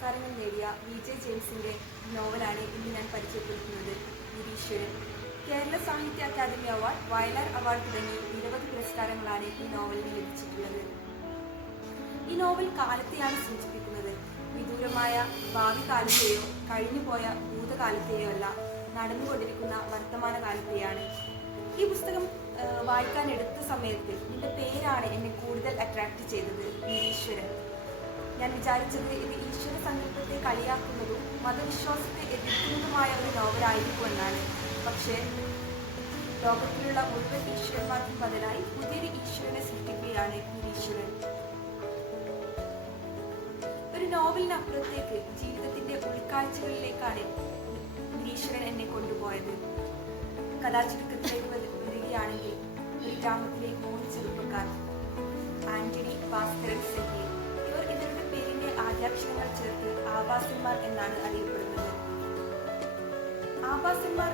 പുരസ്കാരങ്ങൾ നേടിയ വി.ജെ. ജെയിംസിന്റെ നോവലാണ് ഇന്ന് ഞാൻ പരിചയപ്പെടുത്തുന്നത്. നിരീശ്വരൻ. കേരള സാഹിത്യ അക്കാദമി അവാർഡ്, വയലാർ അവാർഡ് തുടങ്ങി നിരവധി പുരസ്കാരങ്ങളാണ് ഈ നോവലിന് ലഭിച്ചിട്ടുള്ളത്. ഈ നോവൽ കാലത്തെയാണ് സൂചിപ്പിക്കുന്നത്. വിദൂരമായ ഭാവി കാലത്തെയോ കഴിഞ്ഞുപോയ ഭൂതകാലത്തെയോ അല്ല, നടന്നുകൊണ്ടിരിക്കുന്ന വർത്തമാനകാലത്തെയാണ്. ഈ പുസ്തകം വായിക്കാൻ എടുത്ത സമയത്ത് ഇതിൻ്റെ പേരാണ് എന്നെ കൂടുതൽ അട്രാക്ട് ചെയ്തത്, നിരീശ്വരൻ. ഞാൻ വിചാരിച്ചത് ഇത് ഈശ്വര സങ്കല്പത്തെ കളിയാക്കുന്നതും മതവിശ്വാസത്തെ എതിർക്കുന്നതുമായ ഒരു നോവലായിരിക്കുമെന്നാണ്. പക്ഷേ ലോകത്തിലുള്ള മുഴുവൻ ഈശ്വരന്മാർക്കും ബദലായി പുതിയൊരു ഈശ്വരനെ സൃഷ്ടിക്കുകയാണ് നിരീശ്വരൻ. ഒരു നോവലിനപ്പുറത്തേക്ക് ജീവിതത്തിന്റെ ഉൾക്കാഴ്ചകളിലേക്കാണ് നിരീശ്വരൻ എന്നെ കൊണ്ടുപോയത്. കഥാചുരുക്കത്തിലേക്ക് വരികയാണെങ്കിൽ, ഒരു ഗ്രാമത്തിലെ 3 ചെറുപ്പക്കാർ, ആന്റണി, ഭാസ്കരൻ, സെഹി, ഇവർ ഇവരുടെ പേരിന്റെ ആദ്യാക്ഷരങ്ങൾ ചേർത്ത് ആഭാസന്മാർ എന്നാണ് അറിയപ്പെടുന്നത്. ആഭാസന്മാർ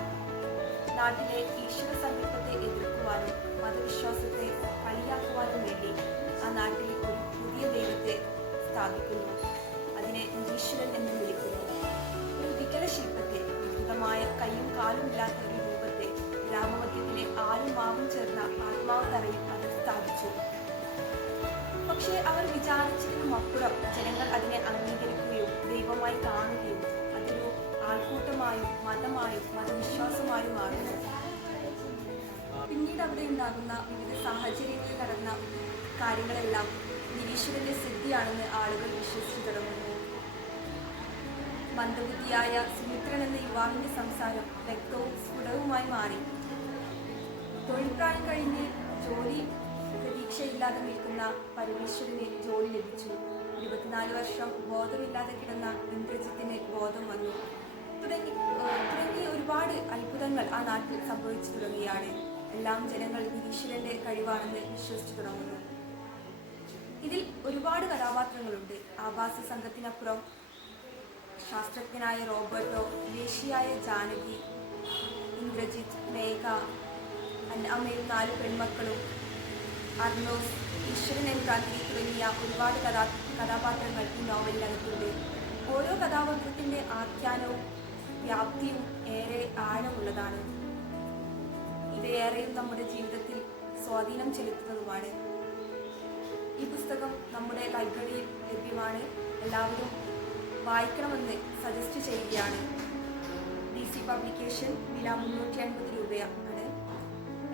നാട്ടിലെ ഈശ്വര സങ്കല്പത്തെ എതിർക്കുവാനും മതവിശ്വാസത്തെ കളിയാക്കുവാനും വേണ്ടി ആ നാട്ടിൽ ഒരു പുതിയ ദൈവത്തെ സ്ഥാപിക്കുന്നു. അതിനെ നിരീശ്വരൻ എന്ന് വിളിക്കുന്നു. ഒരു വികല ശില്പത്തെ, വികൃതമായ കൈയും കാലും ഇല്ലാത്ത ഒരു രൂപത്തെ ഗ്രാമമധ്യത്തിലെ ആലും മാവും ചേർന്ന ആത്മാവ് തറയിൽ അവർ സ്ഥാപിച്ചു. പക്ഷേ അവർ വിചാരിച്ചതിനും അപ്പുറം ജനങ്ങൾ അതിനെ അംഗീകരിക്കുകയും ദൈവമായി കാണുകയും അതൊരു ആൾക്കൂട്ടമായും മതമായും മതവിശ്വാസമായും മാറുന്നു. പിന്നീട് അവിടെ ഉണ്ടാകുന്ന വിവിധ സാഹചര്യങ്ങളിൽ നടന്ന കാര്യങ്ങളെല്ലാം നിരീശ്വരന്റെ സിദ്ധിയാണെന്ന് ആളുകൾ വിശ്വസിച്ചു തുടങ്ങുന്നു. മന്ദബുദ്ധിയായ സുമിത്രൻ എന്ന യുവാവിന്റെ സംസാരം വ്യക്തവും സ്ഫുടവുമായി മാറി. തൊഴിൽ പ്രായം കഴിഞ്ഞ് ജോലി പ്രതീക്ഷയില്ലാതെ നിൽക്കുന്ന പരമേശ്വരന് ജോലി ലഭിച്ചു. 24 വർഷം ബോധമില്ലാതെ കിടന്ന ഇന്ദ്രജിത്തിന് ബോധം വന്നു. തുടങ്ങി ഒരുപാട് അത്ഭുതങ്ങൾ ആ നാട്ടിൽ സംഭവിച്ചു തുടങ്ങിയാണ്. എല്ലാം ജനങ്ങൾ നിരീശ്വരന്റെ കഴിവാണെന്ന് വിശ്വസിച്ചു തുടങ്ങുന്നു. ഇതിൽ ഒരുപാട് കഥാപാത്രങ്ങളുണ്ട്. ആഭാസ സംഘത്തിനപ്പുറം ശാസ്ത്രജ്ഞനായ റോബർട്ടോ, വേശ്യയായ ജാനകി, ഇന്ദ്രജിത്ത്, മേഘ, അമ്മയും 4 പെൺമക്കളും, അർണോസ്, ഈശ്വരൻ എൻകാന്തി തുടങ്ങിയ ഒരുപാട് കഥാപാത്രങ്ങൾ ഈ നോവലിനകത്തുണ്ട്. ഓരോ കഥാപാത്രത്തിന്റെ ആഖ്യാനവും വ്യാപ്തിയും ഏറെ ആഴമുള്ളതാണ്. ഇവയേറെയും നമ്മുടെ ജീവിതത്തിൽ സ്വാധീനം ചെലുത്തുന്നതുമാണ്. ഈ പുസ്തകം നമ്മുടെ ലൈബ്രറിയിൽ ലഭ്യമാണ്. എല്ലാവരും വായിക്കണമെന്ന് സജസ്റ്റ് ചെയ്യുകയാണ്. DC പബ്ലിക്കേഷൻ, വില 350 രൂപയാണ്.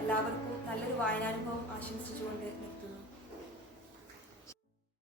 എല്ലാവർക്കും നല്ലൊരു വായനാനുഭവം ആശംസിച്ചുകൊണ്ട്